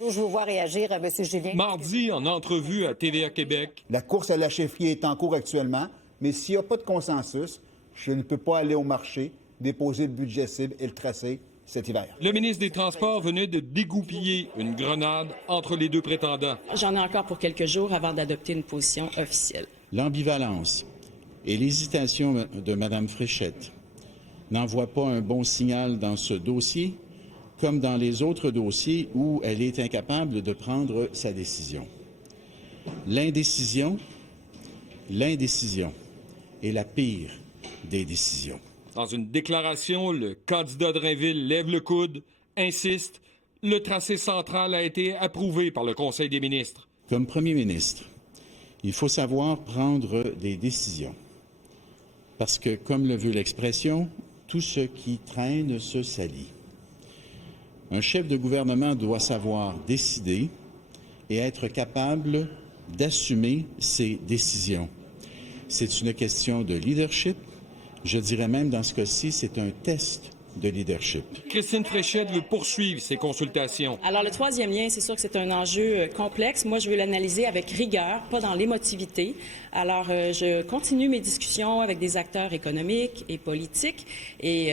Je veux voir réagir M. Julien. Mardi, en entrevue à TVA Québec. La course à la chefferie est en cours actuellement, mais s'il n'y a pas de consensus, je ne peux pas aller au marché, déposer le budget cible et le tracer cet hiver. Le ministre des Transports venait de dégoupiller une grenade entre les deux prétendants. J'en ai encore pour quelques jours avant d'adopter une position officielle. L'ambivalence et l'hésitation de Mme Fréchette n'envoient pas un bon signal dans ce dossier, comme dans les autres dossiers où elle est incapable de prendre sa décision. L'indécision est la pire des décisions. Dans une déclaration, le candidat Drainville lève le coude, insiste. Le tracé central a été approuvé par le Conseil des ministres. Comme premier ministre, il faut savoir prendre des décisions. Parce que, comme le veut l'expression, tout ce qui traîne se salit. Un chef de gouvernement doit savoir décider et être capable d'assumer ses décisions. C'est une question de leadership. Je dirais même, dans ce cas-ci, c'est un test de leadership. Christine Fréchette veut poursuivre ses consultations. Alors, le troisième lien, c'est sûr que c'est un enjeu complexe. Moi, je veux l'analyser avec rigueur, pas dans l'émotivité. Alors, je continue mes discussions avec des acteurs économiques et politiques et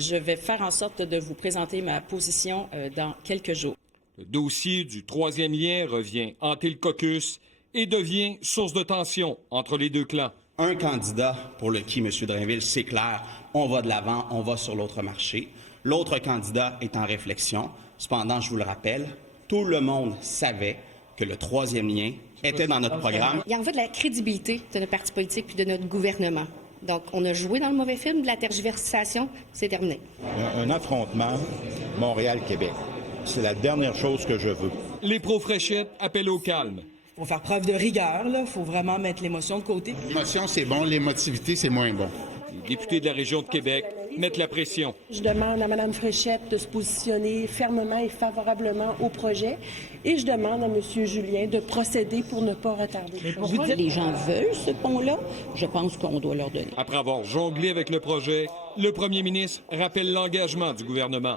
je vais faire en sorte de vous présenter ma position dans quelques jours. Le dossier du troisième lien revient hanter le caucus et devient source de tension entre les deux clans. Un candidat pour qui, M. Drainville, c'est clair, on va de l'avant, on va sur l'autre marché. L'autre candidat est en réflexion. Cependant, je vous le rappelle, tout le monde savait que le troisième lien était dans notre programme. Il y en va de la crédibilité de notre parti politique puis de notre gouvernement. Donc, on a joué dans le mauvais film, de la tergiversation, c'est terminé. Un affrontement Montréal-Québec, c'est la dernière chose que je veux. Les pro-Fréchette appellent au calme. Il faut faire preuve de rigueur, il faut vraiment mettre l'émotion de côté. L'émotion, c'est bon, l'émotivité, c'est moins bon. Les députés de la région de Québec mettent la pression. Je demande à Mme Fréchette de se positionner fermement et favorablement au projet et je demande à M. Julien de procéder pour ne pas retarder. Les gens veulent ce pont-là, je pense qu'on doit leur donner. Après avoir jonglé avec le projet, le premier ministre rappelle l'engagement du gouvernement.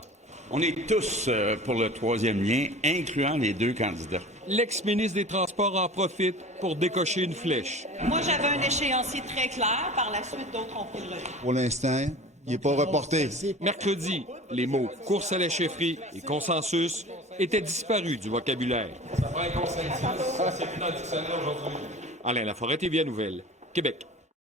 On est tous pour le troisième lien, incluant les deux candidats. L'ex-ministre des Transports en profite pour décocher une flèche. Moi, j'avais un échéancier très clair. Par la suite, d'autres ont pris le relais. Pour l'instant, il n'est pas reporté. Mercredi, les mots « course à la chefferie » et « consensus » étaient disparus du vocabulaire. Ça prend un consensus, c'est plus dans le dictionnaire aujourd'hui. Alain Laforêt, TVA Nouvelle, Québec.